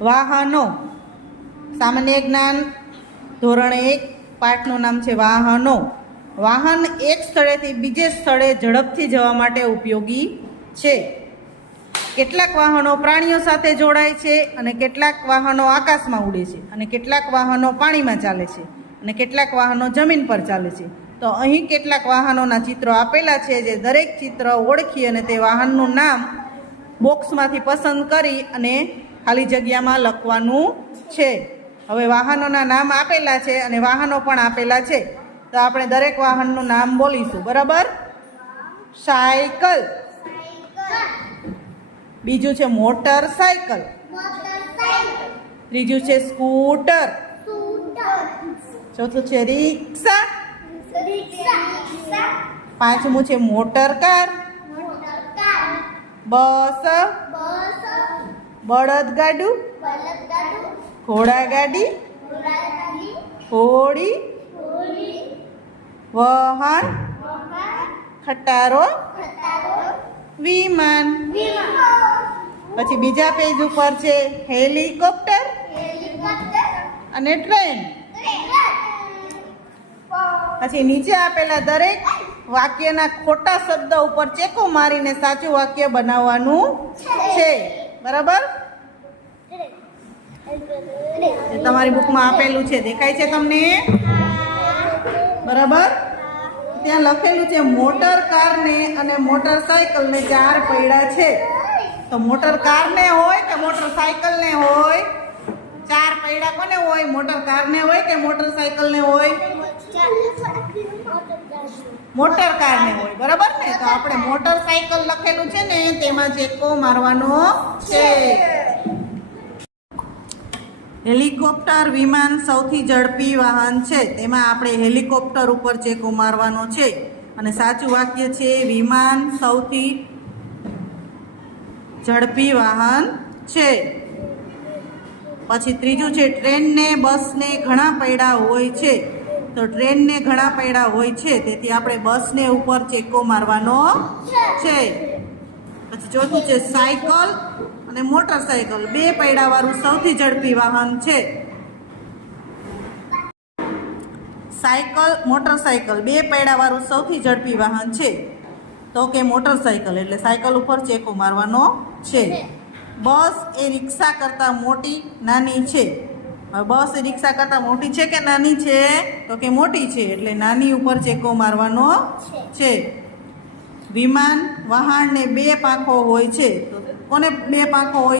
વાહનો. સામાન્ય જ્ઞાન ધોરણ એક, પાઠનું નામ છે વાહનો. વાહન એક સ્થળેથી બીજે સ્થળે ઝડપથી જવા માટે ઉપયોગી છે. કેટલાક વાહનો પ્રાણીઓ સાથે જોડાય છે અને કેટલાક વાહનો આકાશમાં ઉડે છે અને કેટલાક વાહનો પાણીમાં ચાલે છે અને કેટલાક વાહનો જમીન પર ચાલે છે. તો અહીં કેટલાક વાહનોના ચિત્રો આપેલા છે જે દરેક ચિત્ર ઓળખી અને તે વાહનનું નામ બોક્સમાંથી પસંદ કરી અને ખાલી જગ્યામાં લખવાનું છે. હવે વાહનોના નામ આપેલા છે અને વાહનો પણ આપેલા છે. તો આપણે દરેક વાહનનું નામ બોલીશું. બરાબર? સાયકલ. બીજું છે મોટર સાયકલ. ત્રીજું છે સ્કૂટર. ચોથું છે રિક્ષા. પાંચમું છે મોટર કાર. બસ. બળદગાડું, ઘોડાગાડી હોળી વાહન ખટારો, વિમાન. પછી બીજા પેજ ઉપર છે હેલિકોપ્ટર અને ટ્રેન. પછી નીચે આપેલા દરેક વાક્યના ખોટા શબ્દ ઉપર ચેકો મારીને સાચું વાક્ય બનાવવાનું છે. બરાબર? તમારી બુકમાં આપેલું છે. દેખાય છે તમને? બરાબર? ત્યાં લખેલું છે, મોટર કારને અને મોટરસાયકલને ચાર પૈડા છે. તો મોટર કારને હોય કે મોટરસાયકલને હોય? ચાર પૈડા કોને હોય? મોટર કારને હોય કે મોટરસાયકલને હોય? મોટર કારને હોય. બરાબર ને? તો આપણે મોટરસાયકલ લખેલું છે ને, તેમાં ચેકો મારવાનો છે. હેલિકોપ્ટર વિમાન સૌથી ઝડપી વાહન છે. તેમાં આપણે હેલિકોપ્ટર ઉપર ચેકો મારવાનો છે. અને સાચું વાક્ય છે વિમાન સૌથી ઝડપી વાહન છે. પછી ત્રીજું છે ટ્રેનને બસને ઘણા પૈડા હોય છે. તો ટ્રેનને ઘણા પૈડા હોય છે. તેથી આપણે બસને ઉપર ચેકો મારવાનો છે. પછી ચોથું છે સાયકલ અને મોટરસાયકલ બે પૈડાવાળું સૌથી ઝડપી વાહન છે. સાયકલ મોટરસાયકલ બે પૈડાવાળું સૌથી ઝડપી વાહન છે. તો કે મોટરસાયકલ એટલે સાયકલ ઉપર ચેકો મારવાનો છે. બસ એ રિક્ષા કરતાં મોટી નાની છે. બસ એ રિક્ષા કરતાં મોટી છે કે નાની છે? તો કે મોટી છે એટલે નાની ઉપર ચેકો મારવાનો છે. વિમાન વહાણને બે પાંખો હોય છે. તો કોને બે પાંખો હોય